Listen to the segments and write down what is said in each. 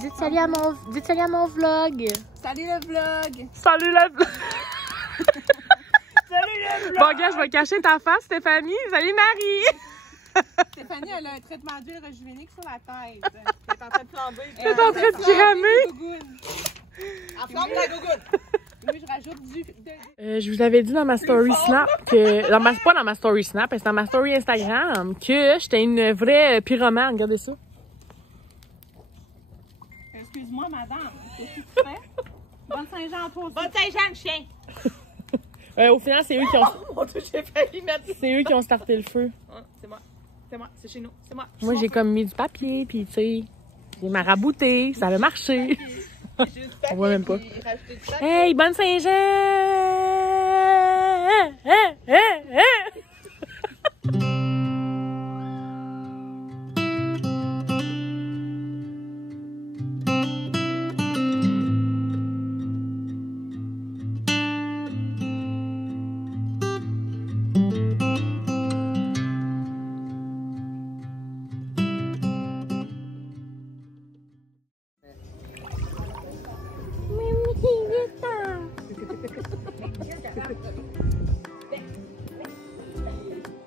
Dites salut à mon vlog. Salut le vlog. Salut le vlog. Salut le vlog. Bon, gars, je vais cacher ta face, Stéphanie. Salut, Marie. Stéphanie, elle a un traitement d'huile rejuvenique sur la tête. Elle est en train de flamber. Elle est en train de cramer. Elle flambe la gougoune. Oui, je rajoute du... Je vous avais dit dans ma story Snap que... pas dans ma story Snap, c'est dans ma story Instagram que j'étais une vraie pyromane. Regardez ça. Excuse-moi, madame. Qu'est-ce que tu fais? Bonne Saint-Jean, toi aussi. Bonne Saint-Jean, le chien. Au final, c'est eux qui ont... Oh mon Dieu, j'ai failli mettre... C'est eux qui ont starté le feu. C'est moi. C'est moi. C'est chez nous. C'est moi. Moi, j'ai comme mis du papier, puis tu sais, j'ai marabouté, ça a marché. On voit même pas. Hey, bonne Saint-Jean!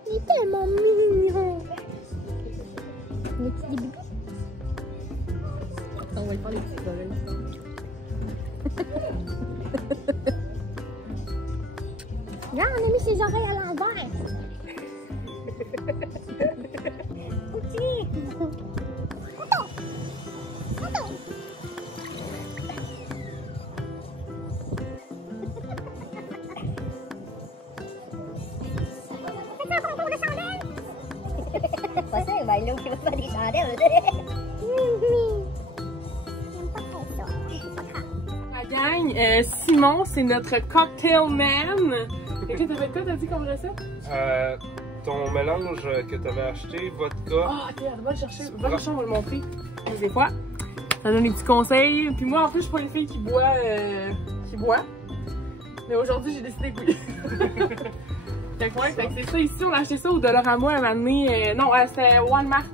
Il est tellement mignon. Le petit bébé. On va lui faire les petites oreilles. Là, on a mis ses oreilles à l'envers. Pas ça, il va aller où il va faire des chandelles. La gang, Simon, c'est notre cocktail man. Et que t'avais quoi, t'as dit comme recette? Ton mélange que t'avais acheté, vodka. Ah, ok, va le chercher, on va le montrer. Des fois, ça donne des petits conseils. Puis moi, en plus, je suis pas une fille qui boit. Mais aujourd'hui, j'ai décidé que oui. Fait que c'est ça ici, on a acheté ça au Dollarama un moment donné. Non, c'était Walmart.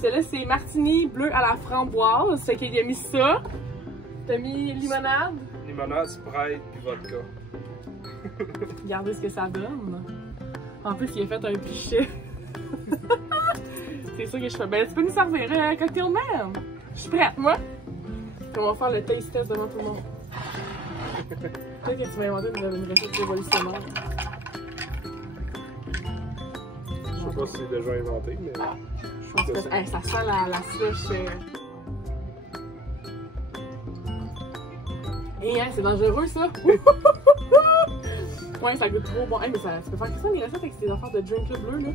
Celle-là, c'est martini bleu à la framboise. Fait qu'il a mis ça. T'as mis limonade. Limonade, Sprite puis vodka. Regardez ce que ça donne. En plus, il a fait un pichet. C'est ça que je fais. Ben, tu peux nous servir un cocktail man. Je suis prête, moi. Puis on va faire le taste test devant tout le monde. Peut-être que tu m'as inventé une recette révolutionnaire. Je sais pas si c'est déjà inventé, mais. Je pense que ça sent la slush. Et hein, c'est dangereux ça! Ouais, ça goûte trop bon. Hey, mais tu peux faire que ça des recettes avec ces affaires de drink là bleu là.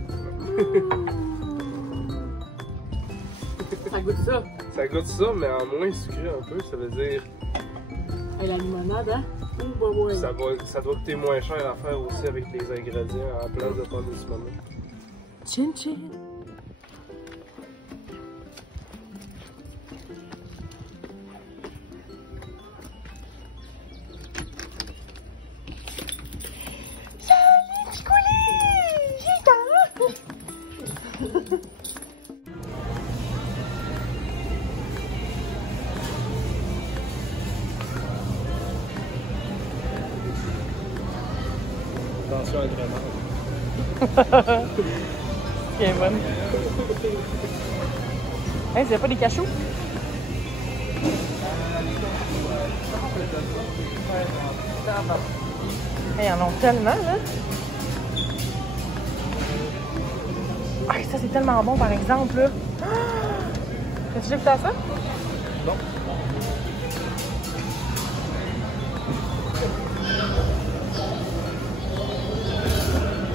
Ça goûte ça. Ça goûte ça, mais en moins sucré un peu, ça veut dire. Hey, la limonade, hein? Ouh, ouais. Ça doit coûter moins cher à faire aussi avec les ingrédients à la place de faire des smoothies. Chin chin! Attention à la grenade. Bien bonne. Hey, c'est pas des cachous? Hey, ils en ont tellement, là. Hey, ça, c'est tellement bon, par exemple, là. As-tu déjà goûté à ça? Non.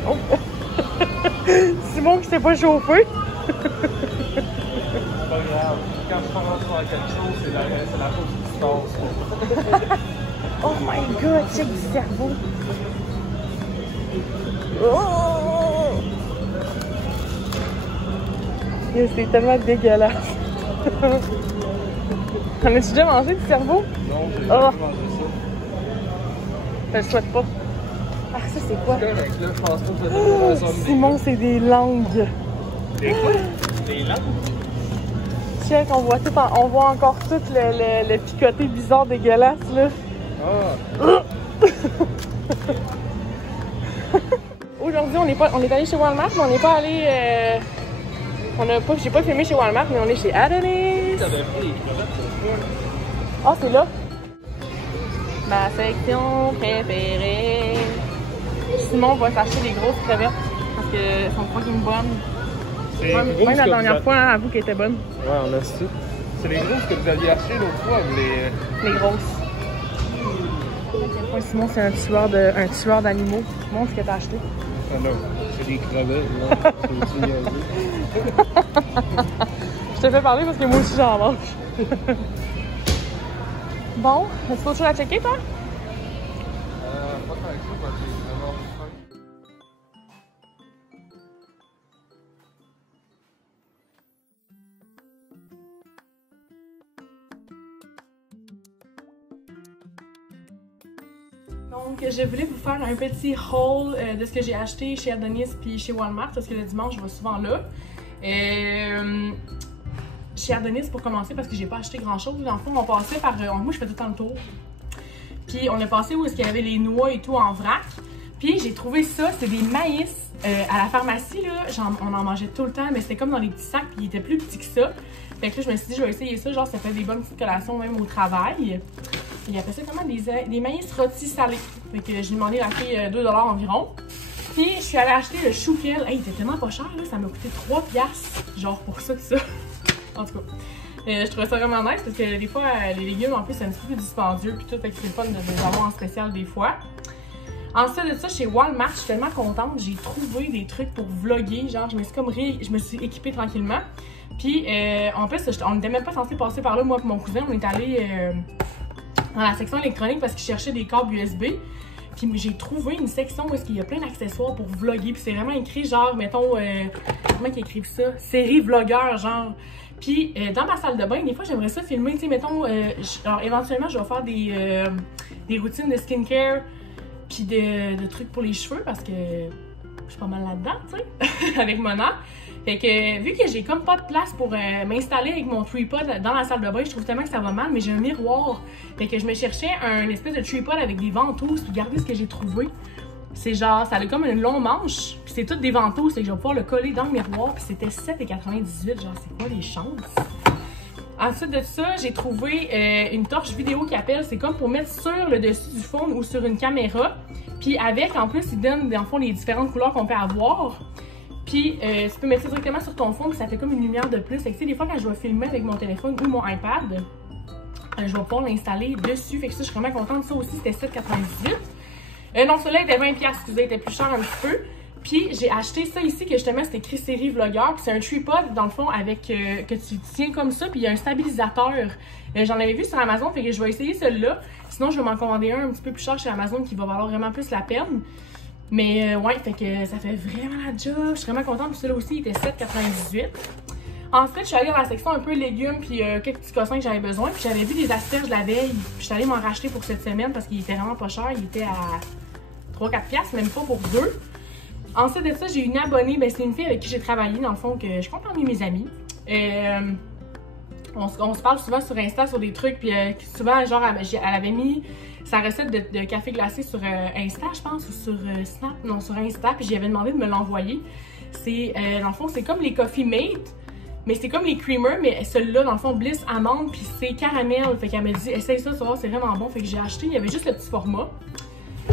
Oh! Simon qui s'est pas chauffé. C'est pas grave. Quand je commence à faire quelque chose, c'est la chose qui se passe. Oh my god, check du cerveau. Oh! C'est tellement dégueulasse. En as-tu déjà mangé du cerveau? Non, j'ai jamais mangé ça. Je le souhaite pas. Ah, ça, c'est quoi? C'est correct, là, je pense pas que ça Oh, Simon, c'est des langues. Des quoi? Des langues? check, on voit, on voit encore tout le picoté bizarre dégueulasse, là. Ah! Aujourd'hui, on est allé chez Walmart, mais on n'est pas allé... j'ai pas filmé chez Walmart, mais on est chez Adonis. Ah, c'est là. Ma section préférée. Simon va s'acheter des grosses crevettes parce qu'elles sont fucking bonnes. Même la dernière fois, hein, avoue qu'elle était bonne. Ouais, on a ça. C'est les grosses que vous aviez achetées l'autre fois, les grosses. Simon, c'est un tueur d'animaux. Montre ce que t'as acheté. Ah non, c'est des crevettes, là. Je te fais parler parce que moi aussi j'en mange. Bon, est-ce que tu autre chose à checker, toi? Pas tant que ça, parce que c'est vraiment fun. Donc, je voulais vous faire un petit haul de ce que j'ai acheté chez Adonis puis chez Walmart, parce que le dimanche, je vais souvent là. Chez Adonis, pour commencer, parce que j'ai pas acheté grand-chose. Dans le fond, on passait par... moi, je fais tout le temps le tour. Puis, on est passé où est-ce qu'il y avait les noix et tout en vrac. Puis, j'ai trouvé ça, c'est des maïs. À la pharmacie, là, on en mangeait tout le temps, mais c'était comme dans les petits sacs, puis ils étaient plus petits que ça. Fait que là, je me suis dit, je vais essayer ça. Genre, ça fait des bonnes petites collations, même au travail. Il appelle ça comment? Des maïs rôtis salés. Fait que j'ai demandé la fille 2 $ environ. Puis je suis allée acheter le chou kale. Hey, il était tellement pas cher, là. Ça m'a coûté 3$. Genre pour ça que ça. En tout cas. Je trouvais ça vraiment nice parce que des fois, les légumes, en plus, c'est un petit peu plus dispendieux. Puis tout, fait que c'est le fun de les avoir en spécial des fois. Ensuite de ça, chez Walmart, je suis tellement contente. J'ai trouvé des trucs pour vlogger. Genre, je me suis équipée tranquillement. Puis en plus, on n'était même pas censé passer par là, moi et mon cousin. On est allé dans la section électronique parce qu'il cherchait des câbles USB. Puis j'ai trouvé une section où il y a plein d'accessoires pour vlogger. Puis c'est vraiment écrit genre, mettons, comment ils écrivent ça? Série vlogueur, genre. Puis dans ma salle de bain, des fois j'aimerais ça filmer, tu sais, mettons, alors éventuellement je vais faire des routines de skincare. Puis de trucs pour les cheveux parce que je suis pas mal là-dedans, tu sais, avec Mona. Fait que vu que j'ai comme pas de place pour m'installer avec mon tripod dans la salle de bain, je trouve tellement que ça va mal, mais j'ai un miroir. Fait que je me cherchais un espèce de tripod avec des ventouses, puis regardez ce que j'ai trouvé. C'est genre, ça a comme une longue manche, puis c'est toutes des ventouses, c'est que je vais pouvoir le coller dans le miroir, puis c'était 7,98$, genre c'est quoi les chances? Ensuite de ça, j'ai trouvé une torche vidéo qui appelle, c'est comme pour mettre sur le dessus du phone ou sur une caméra. Puis avec, en plus, il donne dans le fond les différentes couleurs qu'on peut avoir. Puis tu peux mettre ça directement sur ton phone, puis ça fait comme une lumière de plus. Fait que tu sais, des fois quand je vais filmer avec mon téléphone ou mon iPad, je vais pouvoir l'installer dessus. Fait que ça, je suis vraiment contente. Ça aussi, c'était 7,98$. Non, celui-là était 20$, excusez, il était plus cher un petit peu. Puis j'ai acheté ça ici que justement c'était écrit série vlogueur. Puis c'est un tripod dans le fond avec que tu tiens comme ça. Puis il y a un stabilisateur. J'en avais vu sur Amazon, fait que je vais essayer celui-là. Sinon je vais m'en commander un petit peu plus cher chez Amazon qui va valoir vraiment plus la peine. Mais ouais, fait que ça fait vraiment la job. Je suis vraiment contente. Puis celui-là aussi il était 7,98$. Ensuite, je suis allée dans la section un peu légumes puis quelques petits cossins que j'avais besoin. Puis j'avais vu des asperges la veille. Puis je suis allée m'en racheter pour cette semaine parce qu'il était vraiment pas cher. Il était à 3-4$, même pas pour 2. Ensuite de ça, j'ai une abonnée, ben c'est une fille avec qui j'ai travaillé, dans le fond, que je compte parmi mes amis. On se parle souvent sur Insta, sur des trucs, puis souvent, genre, elle avait mis sa recette de café glacé sur Insta, je pense, ou sur Snap, non, sur Insta, puis j'y avais demandé de me l'envoyer. C'est, dans le fond, c'est comme les Coffee Mate, mais c'est comme les creamers, mais celui-là, dans le fond, Bliss Amande, puis c'est caramel. Fait qu'elle m'a dit, essaye ça, tu vas voir, c'est vraiment bon. Fait que j'ai acheté, il y avait juste le petit format.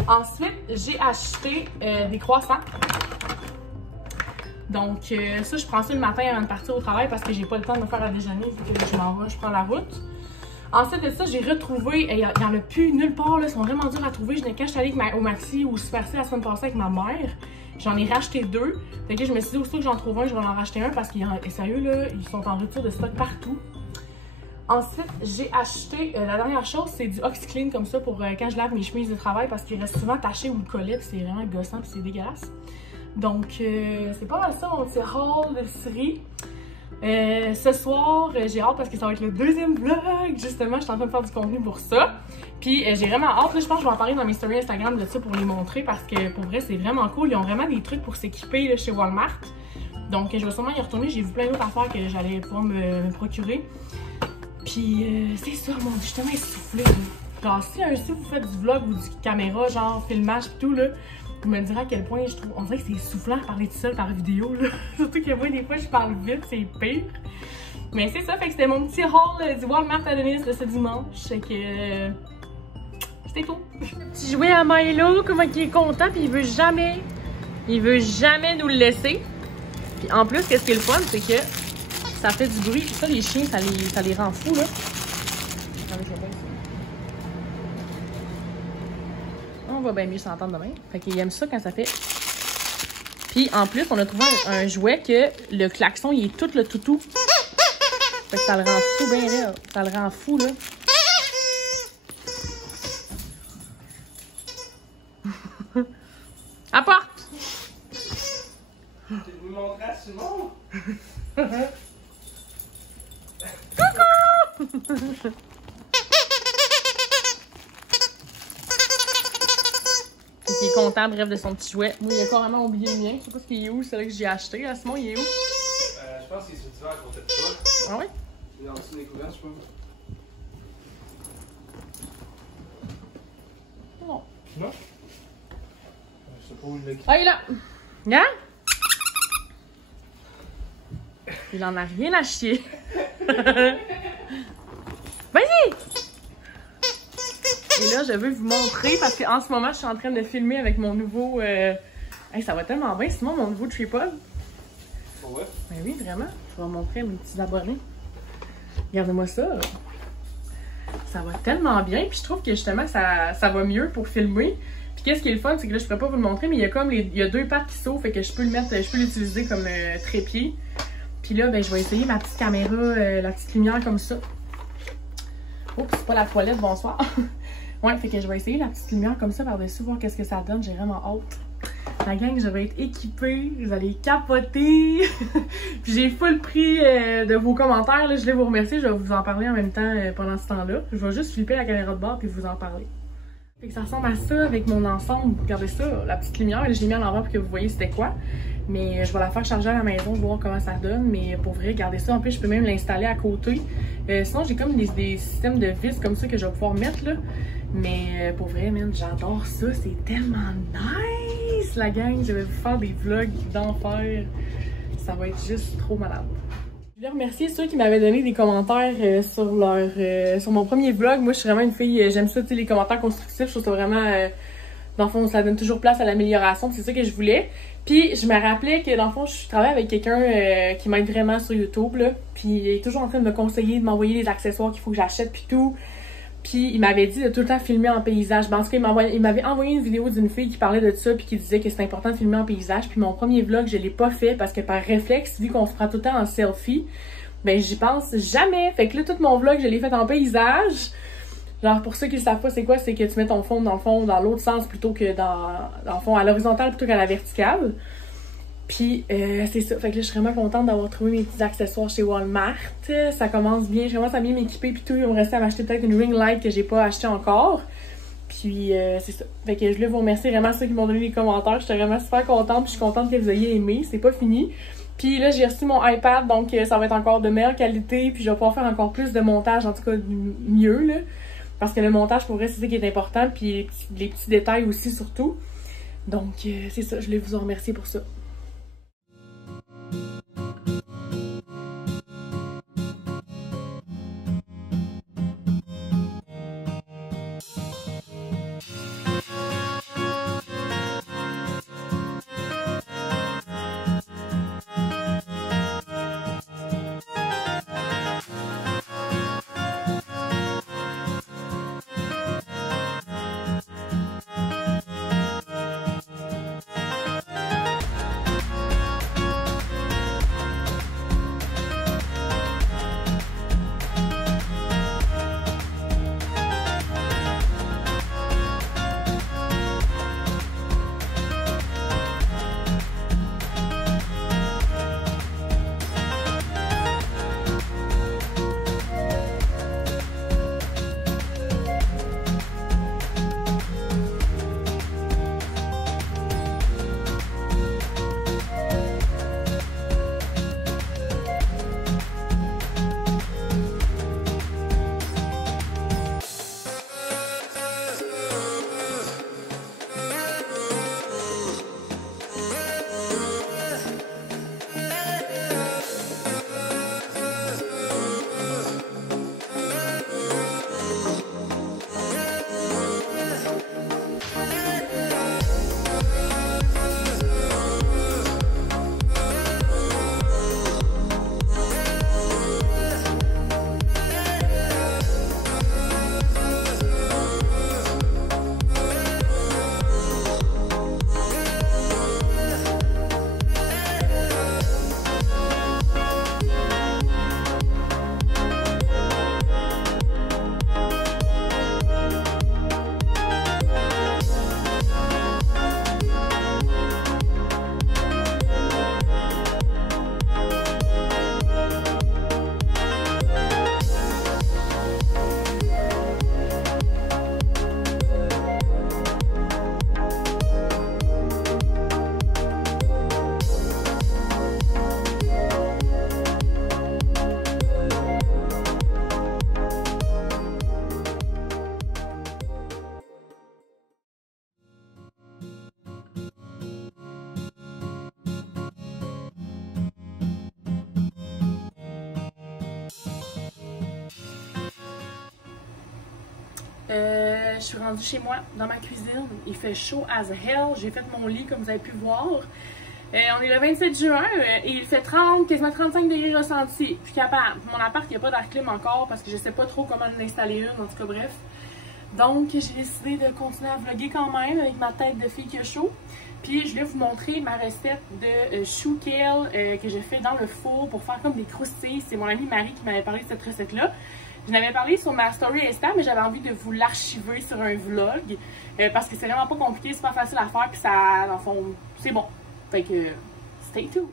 Ensuite, j'ai acheté des croissants. Donc, ça, je prends ça le matin avant de partir au travail parce que j'ai pas le temps de me faire à déjeuner vu que je m'en vais, je prends la route. Ensuite de ça, j'ai retrouvé, il n'y en a plus nulle part, là, ils sont vraiment durs à trouver. Quand je suis allée au Maxi ou Super C la semaine passée avec ma mère, j'en ai racheté 2. Fait que je me suis dit, aussitôt que j'en trouve un, je vais en racheter un parce qu'ils sérieux, là, ils sont en rupture de stock partout. Ensuite, j'ai acheté, la dernière chose, c'est du OxiClean comme ça pour quand je lave mes chemises de travail parce qu'ils restent souvent tachés ou collés puis c'est vraiment gossant puis c'est dégueulasse. Donc, c'est pas mal ça mon petit haul de série. Ce soir, j'ai hâte parce que ça va être le deuxième vlog. Justement, je suis en train de faire du contenu pour ça. Puis, j'ai vraiment hâte. Là, je pense que je vais en parler dans mes stories Instagram de ça pour les montrer parce que pour vrai, c'est vraiment cool. Ils ont vraiment des trucs pour s'équiper chez Walmart. Donc je vais sûrement y retourner. J'ai vu plein d'autres affaires que j'allais pouvoir me procurer. Puis c'est ça, mon Dieu, je suis tellement essoufflée. Genre si vous faites du vlog ou du caméra, genre filmage et tout, là, vous me direz à quel point je trouve. On dirait que c'est essoufflant de parler tout seul par vidéo, là. Surtout que moi, des fois, je parle vite, c'est pire. Mais c'est ça, fait que c'était mon petit haul du Walmart à Denise de ce dimanche. Fait que. C'était tout. Petit jouet à Milo, comment il est content, puis il veut jamais nous le laisser. Puis en plus, qu'est-ce qui est le fun, c'est que ça fait du bruit. Ça, les chiens, ça les rend fous, là. On va bien mieux s'entendre demain. Fait qu'il aime ça quand ça fait. Puis en plus, on a trouvé un jouet que le klaxon, il est tout le toutou. Fait que ça le rend fou bien raide. Ça le rend fou, là. Apporte! Tu veux me montrer à Simon? Coucou! Il est content, bref, de son petit jouet. Moi, il a carrément oublié le mien. Je sais pas ce qu'il est où, c'est là que j'ai acheté. Là, Simon, il est où? Je pense qu'il est sur le divan à côté de toi. Ah oui? Il est en dessous des couverts, je pense. Non. Non? Je sais pas où il est. Ah, il est là! Regarde! Il en a rien à chier. Vas-y! Et là, je veux vous montrer parce qu'en ce moment, je suis en train de filmer avec mon nouveau. Hey, ça va tellement bien, Simon, mon nouveau tripod. Ouais. Ben oui, vraiment. Je vais montrer à mes petits abonnés. Regardez-moi ça. Ça va tellement bien. Puis je trouve que justement, ça va mieux pour filmer. Puis qu'est-ce qui est le fun, c'est que là, je pourrais pas vous le montrer, mais il y a comme il y a deux pattes qui s'ouvrent, fait que je peux l'utiliser comme trépied. Puis là, ben, je vais essayer ma petite caméra, la petite lumière comme ça. Oups, c'est pas la toilette, bonsoir. Ouais, fait que je vais essayer la petite lumière comme ça par-dessus, voir qu'est-ce que ça donne. J'ai vraiment hâte. La gang, je vais être équipée. Vous allez capoter. Puis j'ai full pris de vos commentaires. Là. Je voulais vous remercier. Je vais vous en parler en même temps pendant ce temps-là. Je vais juste flipper la caméra de bord puis vous en parler. Fait que ça ressemble à ça avec mon ensemble. Regardez ça, la petite lumière. Je l'ai mis à l'envers pour que vous voyez c'était quoi. Mais je vais la faire charger à la maison, voir comment ça donne. Mais pour vrai, regardez ça. En plus, je peux même l'installer à côté. Sinon, j'ai comme des systèmes de vis comme ça que je vais pouvoir mettre là. Mais pour vrai, man, j'adore ça. C'est tellement nice, la gang. Je vais vous faire des vlogs d'enfer. Ça va être juste trop malade. Je voulais remercier ceux qui m'avaient donné des commentaires sur mon premier vlog. Moi, je suis vraiment une fille, j'aime ça, tu sais, les commentaires constructifs. Je trouve ça vraiment, dans le fond, ça donne toujours place à l'amélioration. C'est ça que je voulais. Puis, je me rappelais que, dans le fond, je travaille avec quelqu'un qui m'aide vraiment sur YouTube, là. Puis, il est toujours en train de me conseiller, de m'envoyer les accessoires qu'il faut que j'achète, puis tout. Puis, il m'avait dit de tout le temps filmer en paysage. En tout cas, il m'avait envoyé une vidéo d'une fille qui parlait de ça, puis qui disait que c'est important de filmer en paysage. Puis, mon premier vlog, je l'ai pas fait parce que par réflexe, vu qu'on se prend tout le temps en selfie, ben, j'y pense jamais. Fait que là, tout mon vlog, je l'ai fait en paysage. Genre, pour ceux qui ne savent pas c'est quoi, c'est que tu mets ton fond dans le fond dans l'autre sens plutôt que dans le fond à l'horizontale plutôt qu'à la verticale. Puis, c'est ça. Fait que là, je suis vraiment contente d'avoir trouvé mes petits accessoires chez Walmart. Ça commence bien. Je commence à bien m'équiper. Puis tout, il va me rester à m'acheter peut-être une ring light que j'ai pas acheté encore. Puis, c'est ça. Fait que je voulais vous remercier vraiment ceux qui m'ont donné les commentaires. J'étais vraiment super contente. Puis, je suis contente que vous ayez aimé. C'est pas fini. Puis là, j'ai reçu mon iPad. Donc, ça va être encore de meilleure qualité. Puis, je vais pouvoir faire encore plus de montage. En tout cas, mieux, là. Parce que le montage, pour vrai, c'est ça qui est important. Puis, les petits détails aussi, surtout. Donc, c'est ça. Je voulais vous en remercier pour ça. Je suis rendue chez moi, dans ma cuisine. Il fait chaud as hell. J'ai fait mon lit, comme vous avez pu voir. On est le 27 juin et il fait 30, quasiment 35 degrés ressentis. Je suis capable. Mon appart, il n'y a pas d'air clim encore parce que je sais pas trop comment en installer une, en tout cas, bref. Donc, j'ai décidé de continuer à vlogger quand même avec ma tête de fille qui a chaud. Puis, je vais vous montrer ma recette de chou kale que j'ai fait dans le four pour faire comme des croustilles. C'est mon amie Marie qui m'avait parlé de cette recette-là. Je n'avais parlé sur ma story Insta, mais j'avais envie de vous l'archiver sur un vlog parce que c'est vraiment pas compliqué, c'est pas facile à faire, puis ça, dans le fond, c'est bon. Fait que, stay tuned!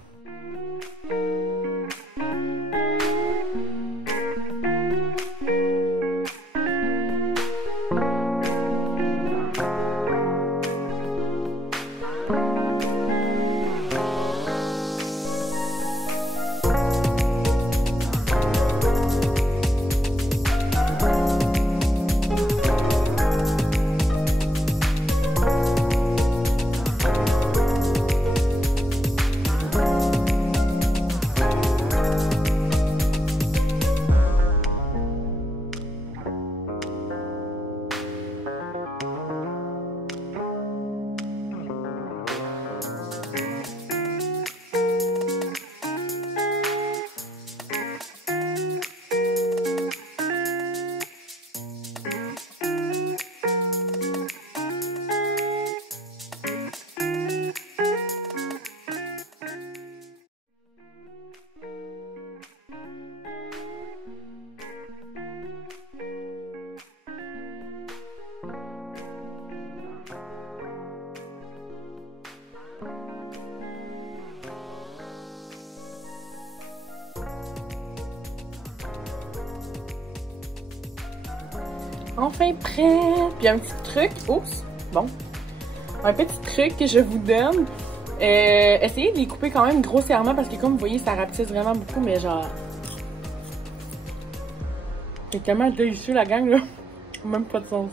Enfin prêt! Puis un petit truc, oups, bon, un petit truc que je vous donne. Essayez de les couper quand même grossièrement parce que comme vous voyez, ça rapetisse vraiment beaucoup, mais genre... C'est tellement délicieux la gang là, même pas de sens.